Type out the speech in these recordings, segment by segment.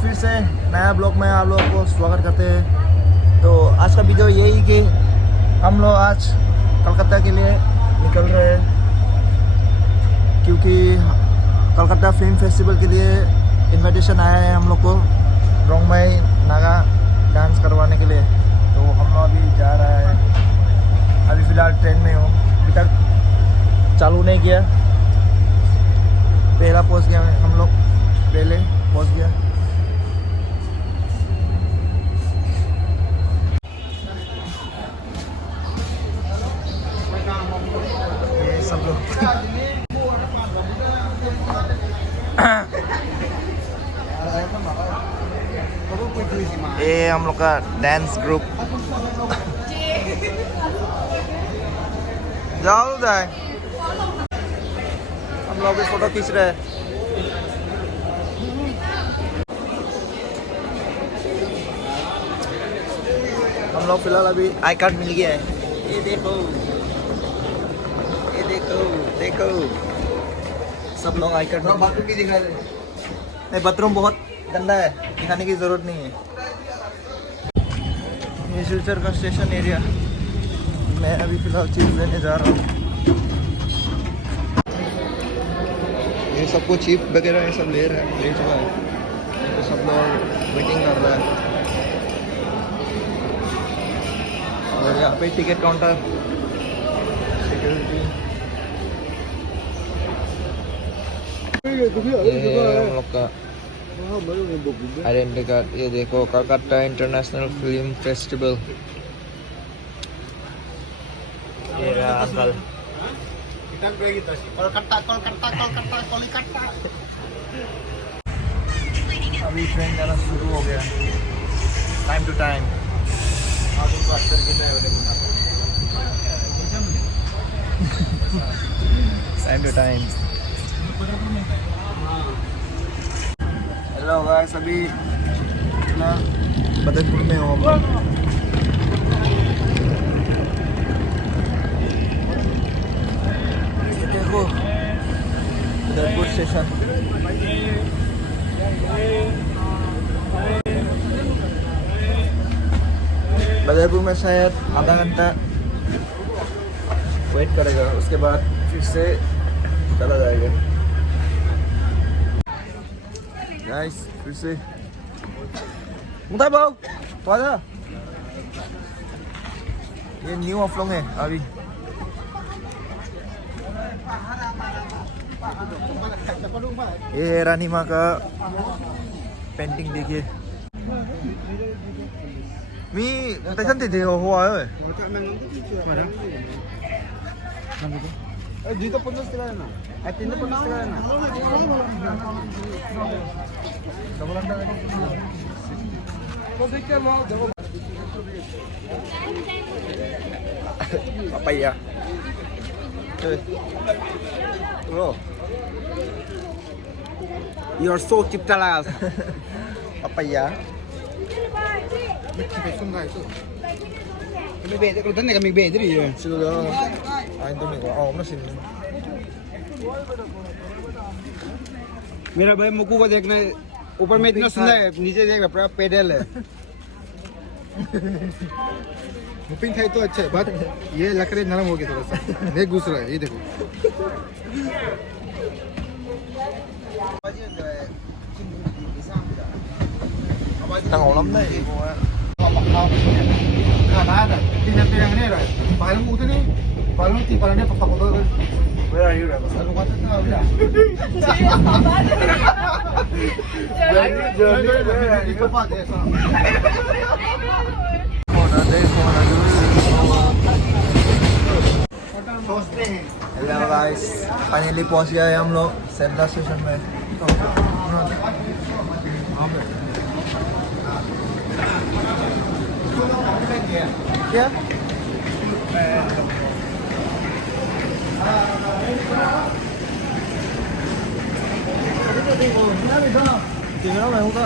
फिर से नया ब्लॉग में आप लोगों को स्वागत करते हैं। तो आज का वीडियो यही कि हम लोग आज कलकत्ता के लिए निकल रहे हैं, क्योंकि कलकत्ता फिल्म फेस्टिवल के लिए इनविटेशन आया है हम लोग को रोंगमई नागा डांस करवाने के लिए। तो हम लोग अभी जा रहा है। अभी फ़िलहाल ट्रेन में हूँ, अभी तक चालू नहीं किया। पहला पहुँच गया, हम लोग पहले पहुँच गया। ये सब लोग ये हम लोग का डांस ग्रुप। जाओ जाए, हम लोग भी फोटो खींच रहे हैं। हम लोग फिलहाल अभी आई कार्ड मिल गया है। ये देखो, ये देखो, देखो सब लोग आई कार्ड। बाथरूम भी दिखा रहे नहीं, बाथरूम बहुत गंदा है, दिखाने की ज़रूरत नहीं है। ये सिलचर का स्टेशन एरिया। मैं अभी फ़िलहाल चीज़ लेने जा रहा हूँ। ये सबको चिप वगैरह ये सब ले चुका है। तो सब लोग वेटिंग कर रहा है। और यहाँ पे टिकट काउंटर, सिक्योरिटी, ये हम लोग का आइडेंटिटी कार्ड। ये देखो, कलकत्ता इंटरनेशनल फिल्म फेस्टिवल। ये रहा अंकल। अभी ट्रेन जाना शुरू हो गया, time to time. Time to time. Hello guys, अभी बदरपुर में हो। ये देखो बदरपुर स्टेशन। बदरपुर में शायद आधा घंटा वेट करेगा, उसके बाद फिर से चला जाएगा। गाइस फिर से मुता भाव तो आजा। ये न्यू ऑफलोंग है अभी। ये रानी माँ का पेंटिंग देखिए। मी तैसन थे हुआ है। Dito puntos sila na. At dito puntos sila na. Papaya. Bro. You are so cheap talaga. Papaya. Kami beda, kalau tanya kami beda rin yun. Siguro, ayun to ko. Oo, masin. मेरा भाई मुकू को देखना, ऊपर में इतना सुंदर है, नीचे देखना पूरा पेडल है। मुपिंग था तो अच्छा है, बट ये लकड़ी नरम हो गया थोड़ा सा, नहीं घुस रहा है। ये देखो đang ổn lắm đấy. Pinang ini lah, paling utuh nih, paling tipalannya papak utuh. Where are you, Rebel? Satu kata tak ada. Jadi cepat ya. Hello guys, finally पहुंच गए हम लोग सेंट्रल स्टेशन में। क्या? कैमरा में होगा।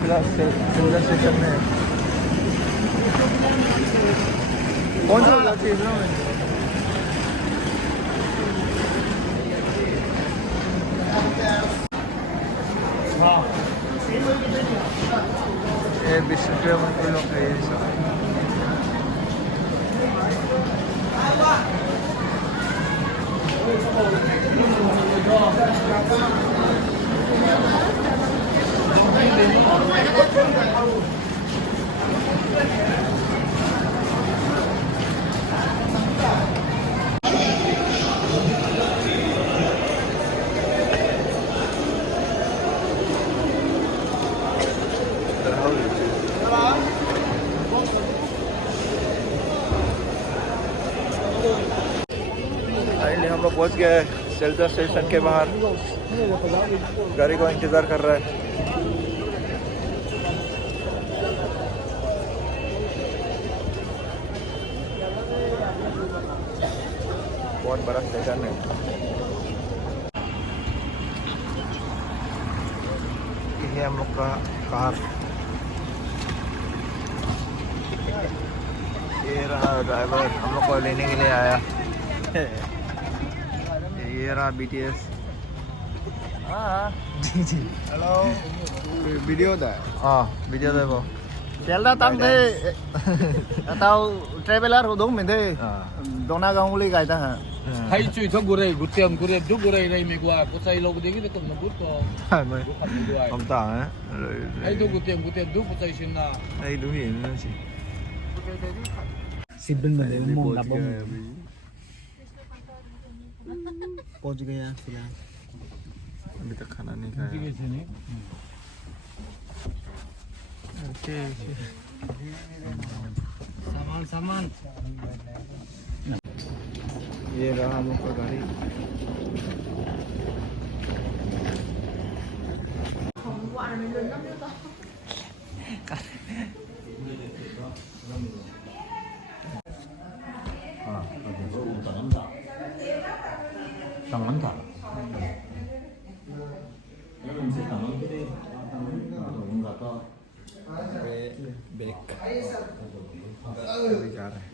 फिलहाल central station में कौन सा कैमरा में? Bisaya magulong kayo sa finally हम लोग पहुंच गए शेल्टर स्टेशन के बाहर गाड़ी को इंतज़ार कर रहा है बहुत बड़ा स्टेशन है ये हम लोग का कार ये रहा ड्राइवर हम लोग को लेने के लिए आया ये रहा BTS Hello. Video dah. Video देखो Kelda tam the atau traveler udung mende. Dona ganguli kaita ha. hay chui thok gure gutiam gure du gure rai me gua ko sai log degi to no gut ko हम तो हैं hay du gutiam du ko sai sin na đây đúng hiện nó chỉ Sibin mende mong labong. पहुंच गया फिलहाल अभी तक खाना नहीं खाया ओके सामान ये रहा हम लोग का गाड़ी 당한다 बैक अभी जा रहे हैं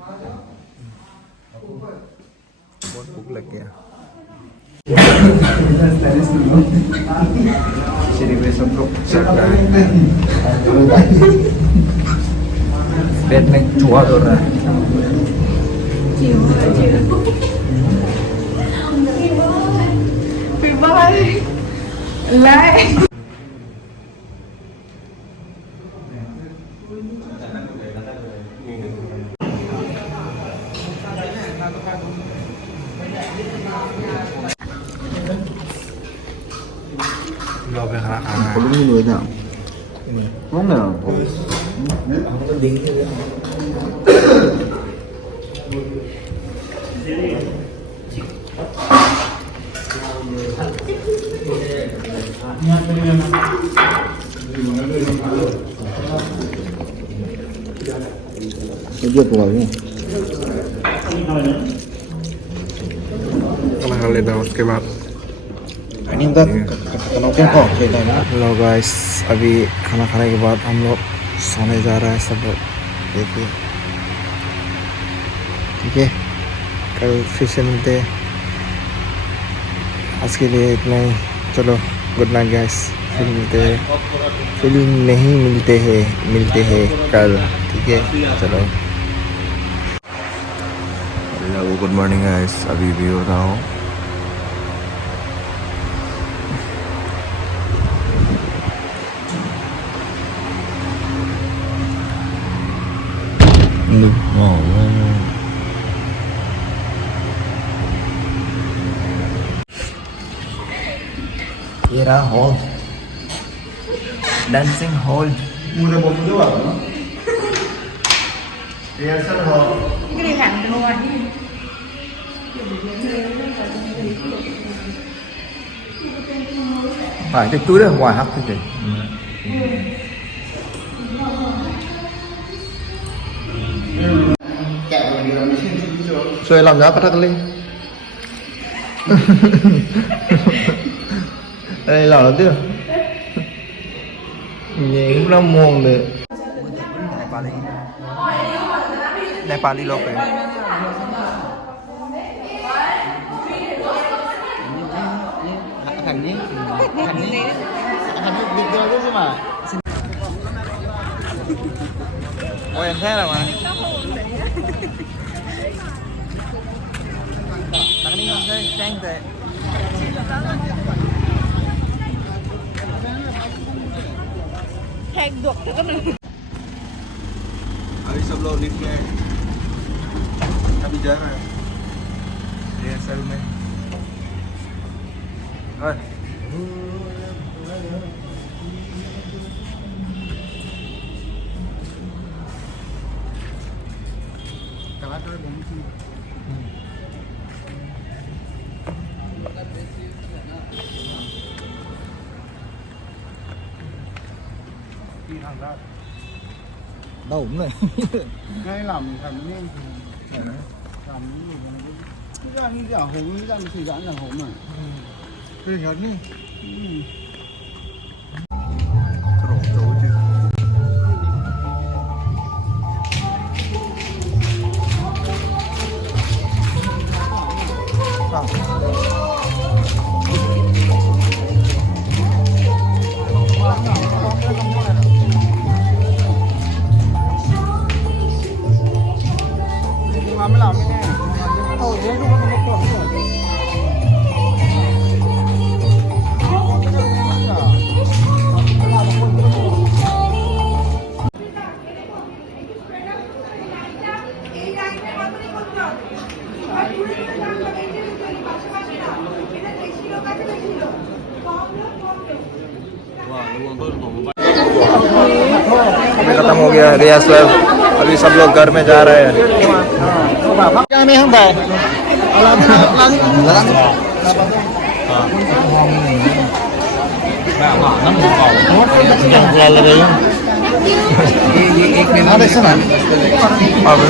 बहुत भूख लग गया श्री में सब लोग चल रहा है पेट में चूहा दौड़ रहा हैเราไปหาอาหาร belum ini ya. Mana? Dia pokoknya. खाना लेना उसके बाद Ini enggak kenapa kok ceritanya? Hello guys अभी खाना खाने के बाद हम लोग सोने जा रहा है सब लोग देखिए ठीक है कल फिर से मिलते हैं आज के लिए इतना ही चलो गुड नाइट गाइस फिर मिलते हैं फिर नहीं मिलते हैं कल ठीक है चलो हेलो गुड मॉर्निंग गाइस अभी भी हो रहा हूँ ये रहा hall dancing hall Udah mau juga kan? Rehearsal hall. Cái đi thẳng từ ngoài. phải cái túi ở ngoài hấp thôi chị rồi làm giá phát thắc lên đây là nó tiêu nhìn cũng đang muộn rồi Nepali लोग है Kan ini video itu cuma Quen thế nào mà. Tặng đi không thế, canh thế. Hàng được thì có này. अभी सब लोग lift में अभी जा रहे हैं रिहर्सल में और Đâu cũng này. Ngay làm thành nên làm cái ra như giả hống như ra thì giãn là hống mà. Cái nhớ đi. Trộn chỗ chứ Làm mới làm cái này. Thôi thế không có còn nữa. अभी खत्म हो गया rehearsal अभी सब लोग घर में जा रहे हैं Yang ni hang bai. Yang keluar lagi yang. Ada sana. अब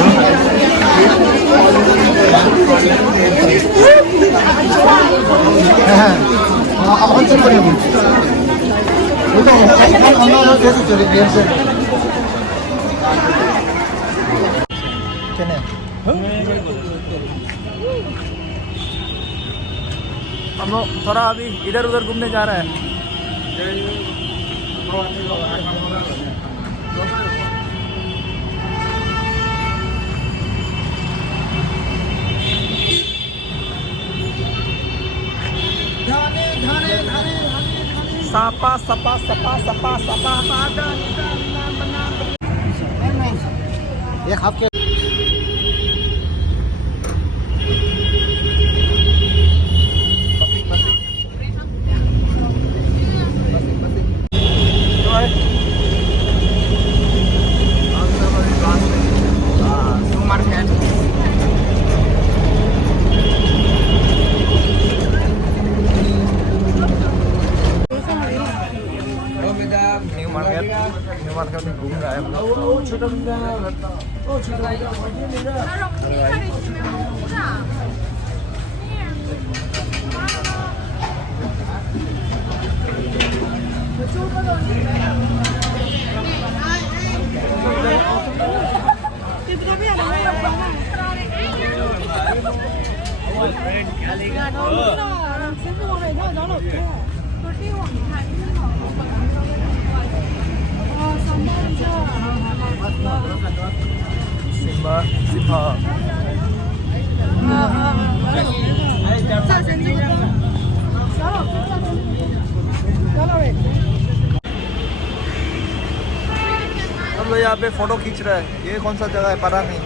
Apa kan sih punya bu? Bukan, orang biasa cari biasa. Kena. हम लोग थोड़ा अभी इधर उधर घूमने जा रहे हैं sapa sapa sapa sapa sapa ada ये खाप के न्यू मार्केट में घूम रहा है हम लोग Simba Simba हम लोग यहाँ पे फोटो खींच रहे हैं ये कौन सा जगह है पता नहीं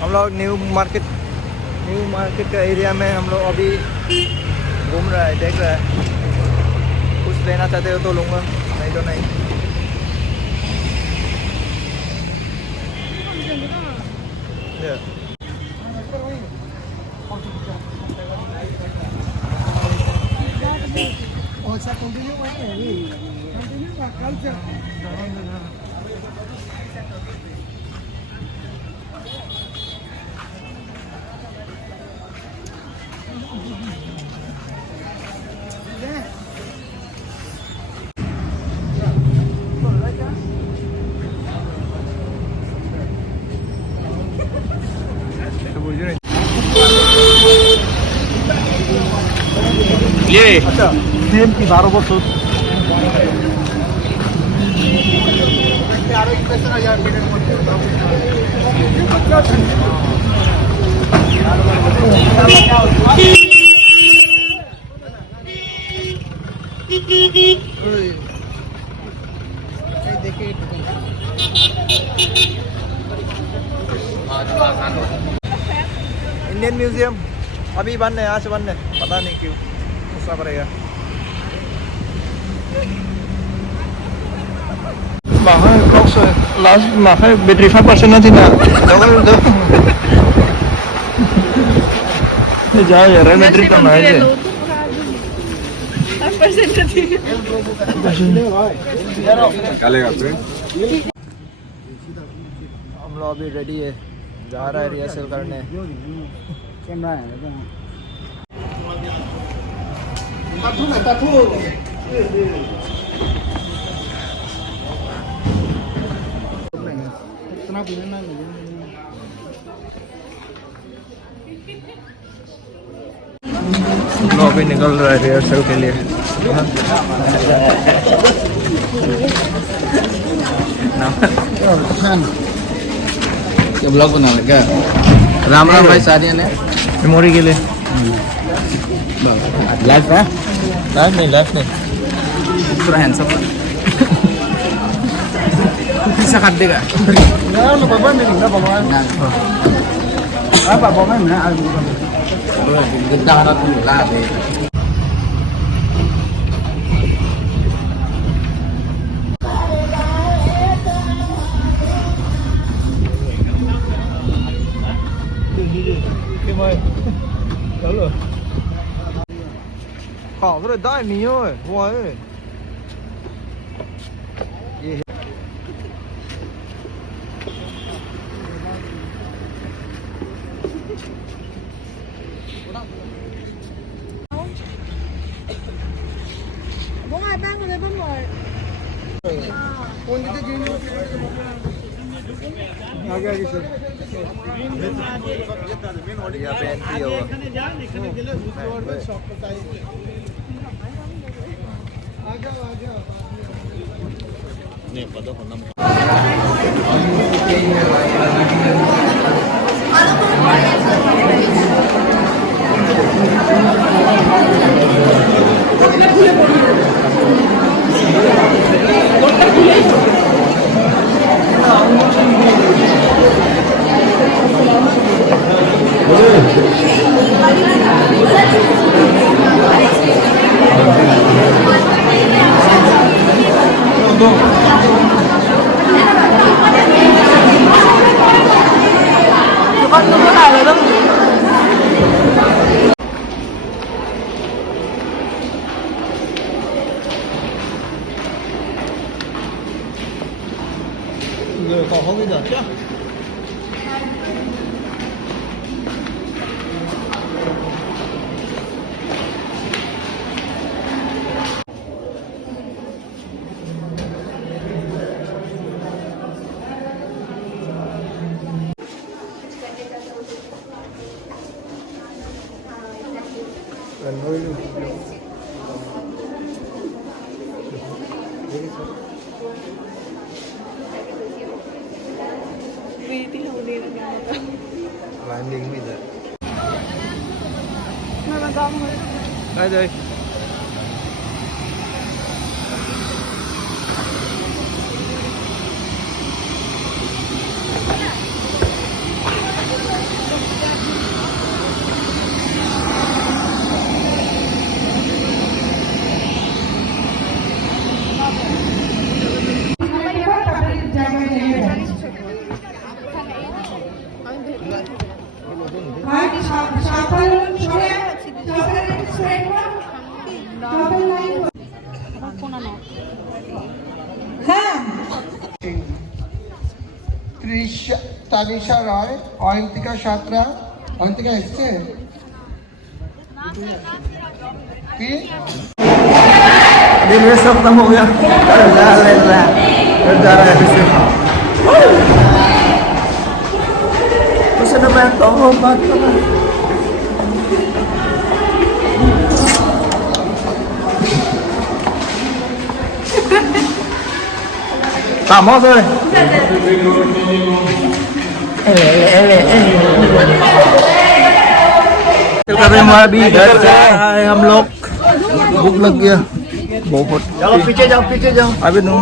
हम लोग न्यू मार्केट का एरिया में हम लोग अभी घूम रहे हैं देख रहे हैं कुछ लेना चाहते हो तो लूँगा नहीं तो नहीं अच्छा सेम की 12 বছর इंडियन म्यूजियम अभी बंद है, आज बंद है, पता नहीं क्यों, पूछना पड़ेगा। Mahal kok last mahal battery 5% nanti na. Jangan dah. Jangan ya, Real Madrid kan aja. 5% nanti. निकालेगा फिर हम लोग अभी रेडी है, जा रहा है रिहर्सल करने। कैमरा है इतना भी ना हम लोग अभी निकल रहा है रिहर्सल के लिए। क्या ब्लॉग बना रहे क्या? राम राम भाई सादिया ने मेमोरी के लिए। लाइव है लाइफ नहीं पूरा handsome bisa kat dega na lo baba me na baba na apa baba me na al ganda na tu la de khảo cái đại mì ơi, hoa ơi. Bố ai ba người bấm rồi. यहाँ पे entry होगा। Người còn không bây giờ chứ. Gần hơi luôn. Landing bây giờ. Đây đây. Trisha. Tanisha Roy, Ayantika छात्रा, अयंतिका एसছে दिन में सब खत्म हो गया घर जा रहा है फिर से उसने मैं तो बात कर Vamos rồi. हमारा भी घर जा रहा है हम लोग भूख लग गया बहुत चलो पीछे जाओ अभी नो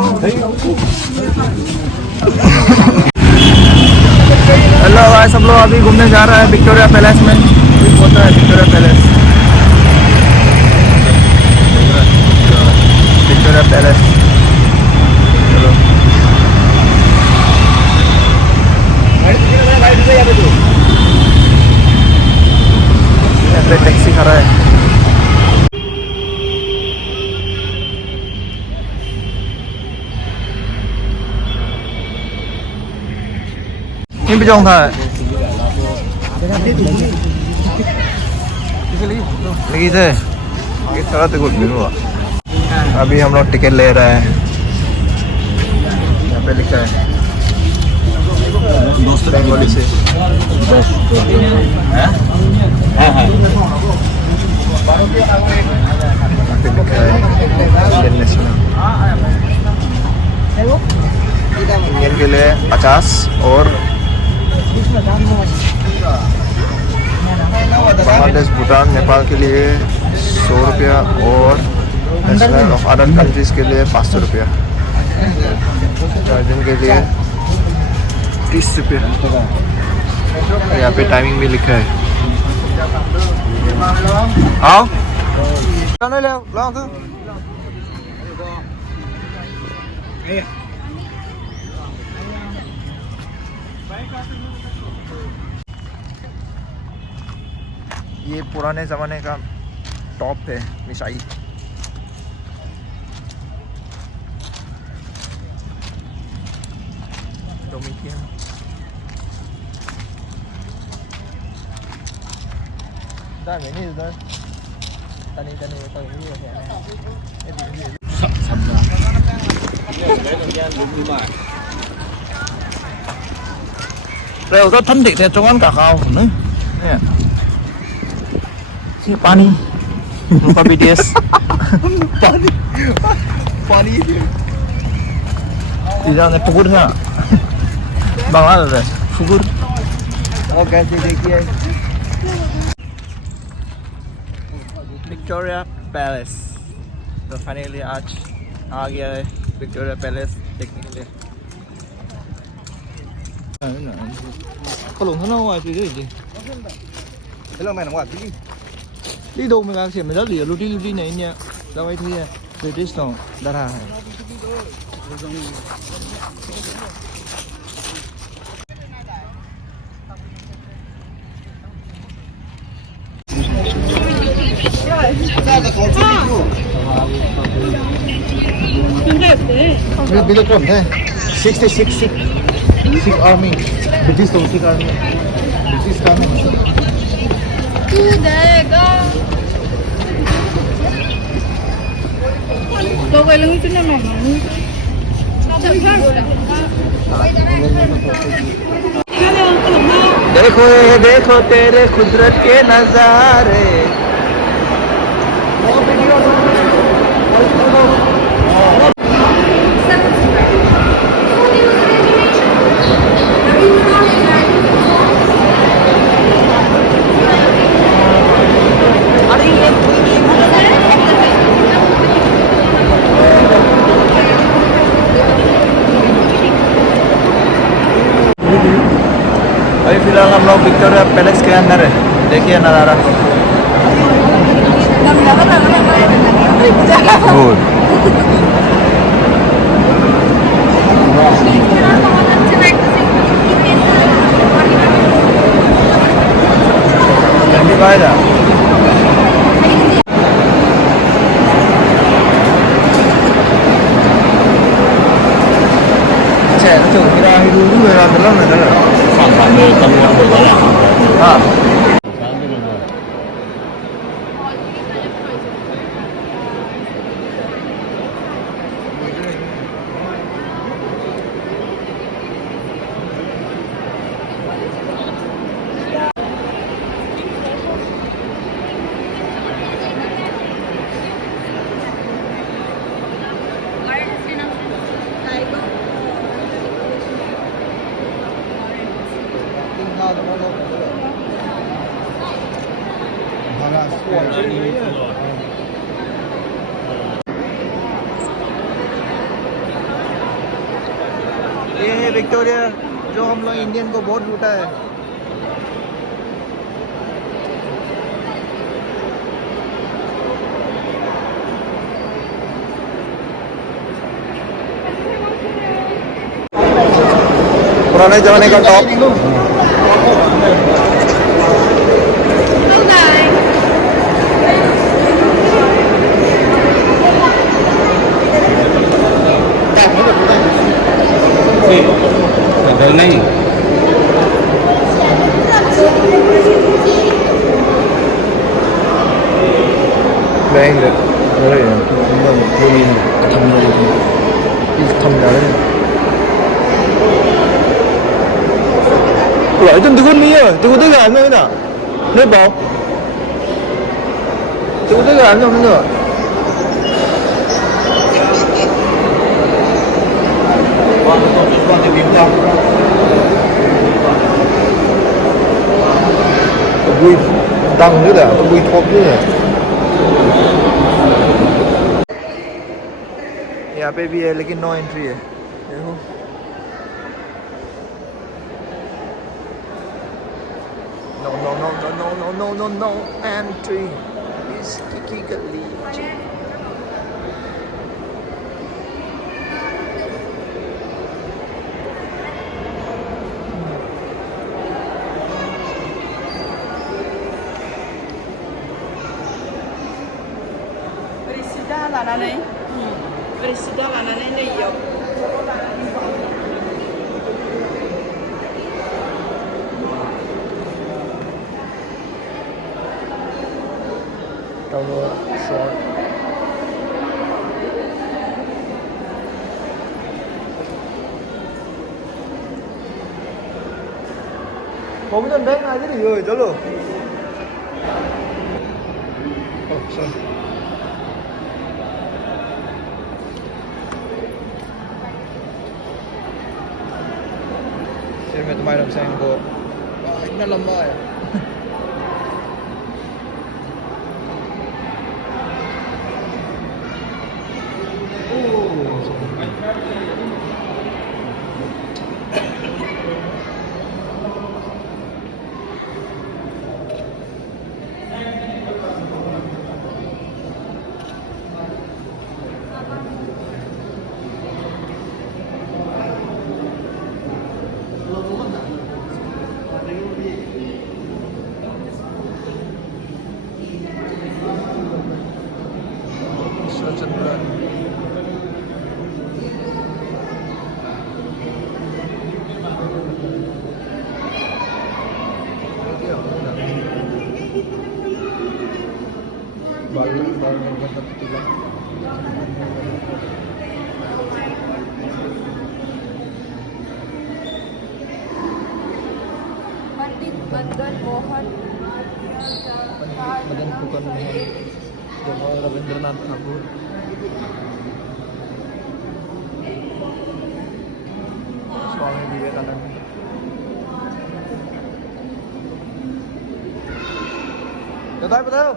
हेलो भाई सब लोग अभी घूमने जा रहा है विक्टोरिया पैलेस में होता है विक्टोरिया पैलेस चलो पे टैक्सी खड़ा है इन पे जाऊंगा लगी थे इस तरह से कुछ नहीं हुआ अभी हम लोग टिकट ले रहे हैं यहाँ पे लिखा है बंगाली से इंडियन के लिए 50 और बांग्लादेश भूटान नेपाल के लिए 100 रुपया और नेशनल ऑफ अदर कंट्रीज के लिए 500 रुपया चार्जिंग के लिए 30 रुपया यहाँ पे टाइमिंग भी लिखा है आओ लाओ तो ये पुराने ज़माने का टॉप है मिसाई dominion đây mấy nghìn đây tani tao nghĩ là thế này rất thân thiện theo trong ăn cả khao nữa nè ini pani lupa BTS pani di dalamnya pukur nggak bang ada deh pukur oke देखिए Victoria palace तो finally आज आ गया है Victoria palace देखने के लिए có lùng nó ngoài gì gì hello mày nằm ngoài đi đi đâu mà xem mà rất là lưu đi này nha đâu ấy thì British nó đã ra bây giờ cầm thế 66 army British तो 6 army British army Lo que lo hizo una mamá. देखो देखो तेरे कुदरत के नजारे अभी फिलहाल हम लोग विक्टोरिया पैलेस के अंदर है देखिए नज़ारा Trẻ nó chở cái đai đu đu về làm cái lắm này 사람들 땀나는 거 많이 안 먹어. हाँ 사람들은 뭐 ये है विक्टोरिया जो हम लोग इंडियन को बहुत लूटा है पुराने जमाने का टॉप घर नहीं बैंक अरे पूरी थम जा रहे हैं loại tên tôi không biết tôi có tới làm nữa nè nước bọt tôi có tới làm không nữa vui tăng nữa là vui thốt nữa là यहाँ पे भी है लेकिन नो एंट्री है देखो no no no no no no no no no entry is Kiki Gली Presida लानानै Presida लानानै नैयाव tower short không biết đánh ai thế rồi chalo मैं तुम्हारे हमसे इनको इतना लंबा है मदन फुकन जवाहर रविंद्रनाथ ठाकुर स्वामी विवेकानंद बताओ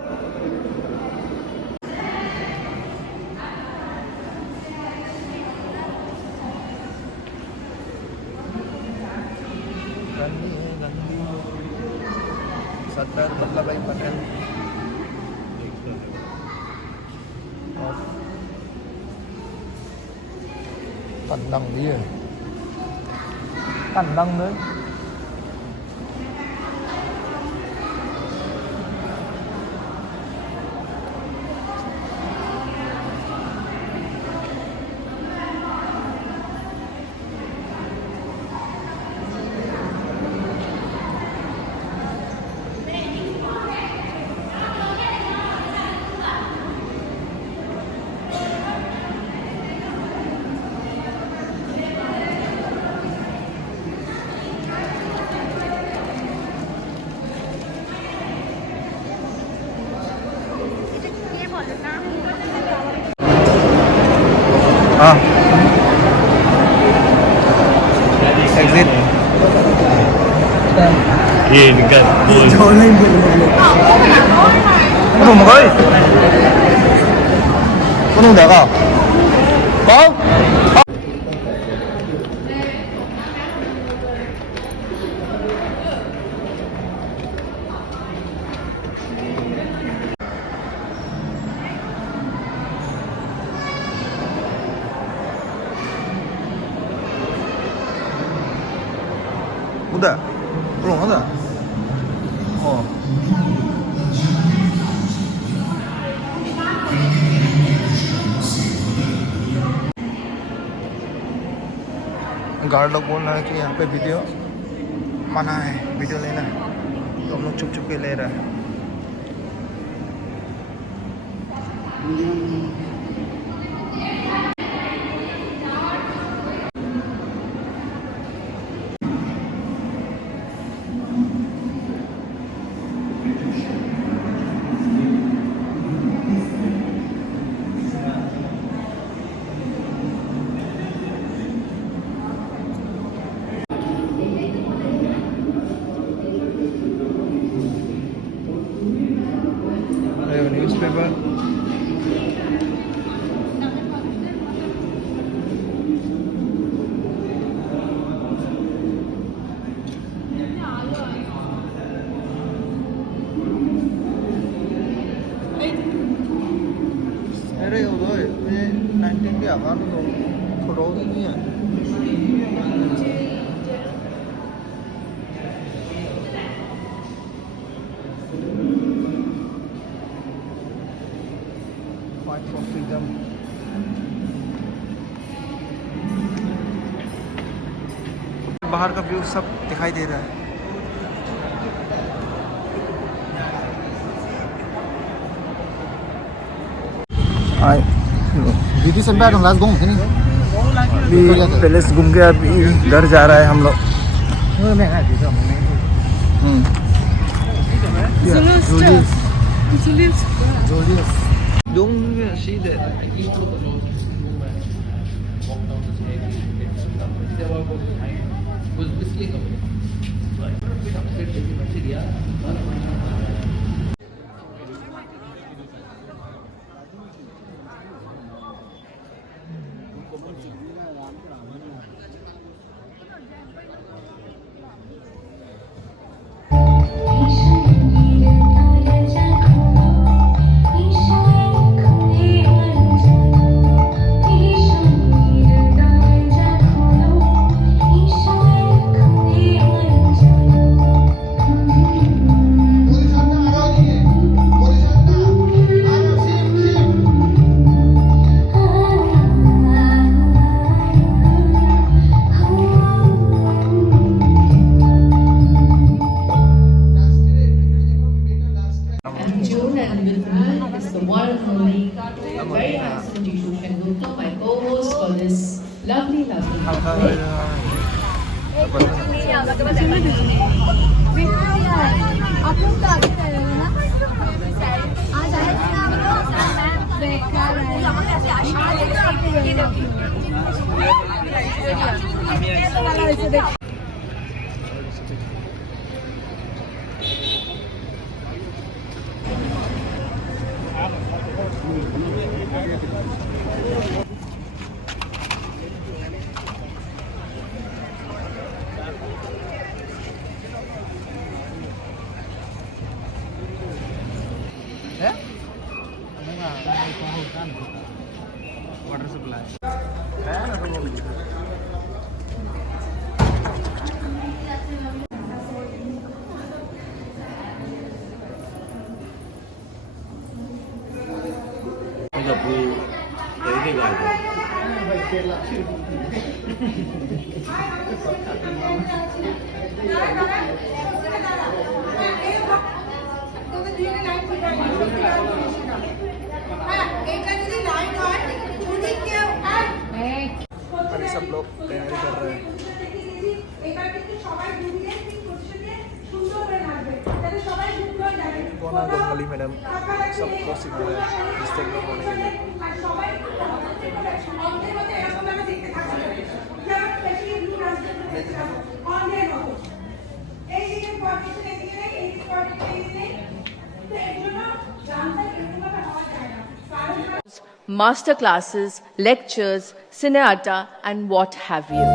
सरदार वल्लभ भाई Patel Tandang dia Tandang nữa हाँ exit Ano mo kayo? Ano na ka? Pao? Udah? Belum ada? Oh. Guard लोग बोल रहा है कि यहाँ पे वीडियो मना है, वीडियो लेना है, तो हम लोग छुप छुप के ले रहे हैं। Newspaper. अरे उधर ये 19 के आकार में फोटो नहीं है। Fight for freedom. बाहर का व्यू सब दिखाई दे रहा है। ब्यूटी सेंटर हम लास्ट घूम थे नहीं अभी पैलेस घूम के अभी घर जा रहा है हम लोग। June and with me is the one and only, very handsome Jishu Sengupta, my co-host for this lovely program. Water supply अभी सब लोग तैयारी कर रहे हैं। कोना बंगाली मैडम सबको सिखा रहे हैं मिस्टेक न होने के लिए। master classes, lectures, cineata, and what have you.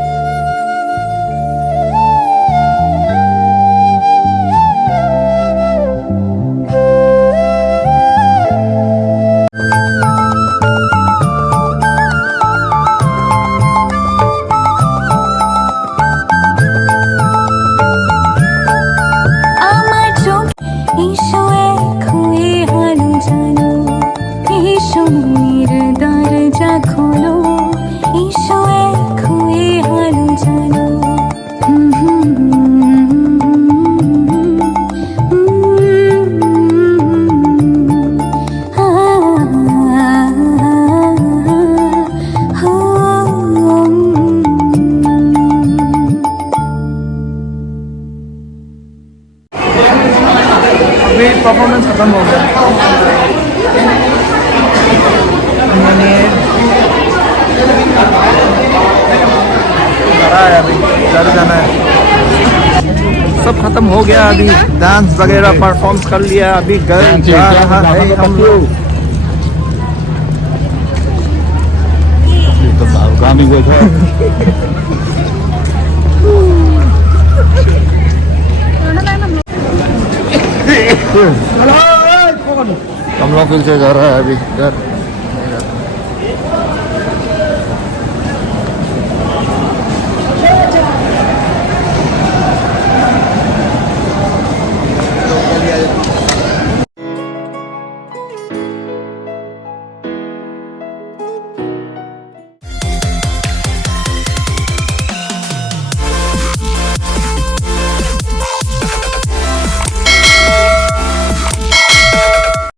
আমার চোখ এসো এক হয়ে হালো জানো এসো মনের দরজা খোলো এসো এক হয়ে হালো জানো अभी परफॉर्मेंस खत्म हो गया मैंने करा है अभी घर जाना है सब खत्म हो गया अभी डांस वगैरह परफॉर्म कर लिया अभी घर जा रहा है हम लोग गामी को था हम लोग फिर से जा रहा है अभी घर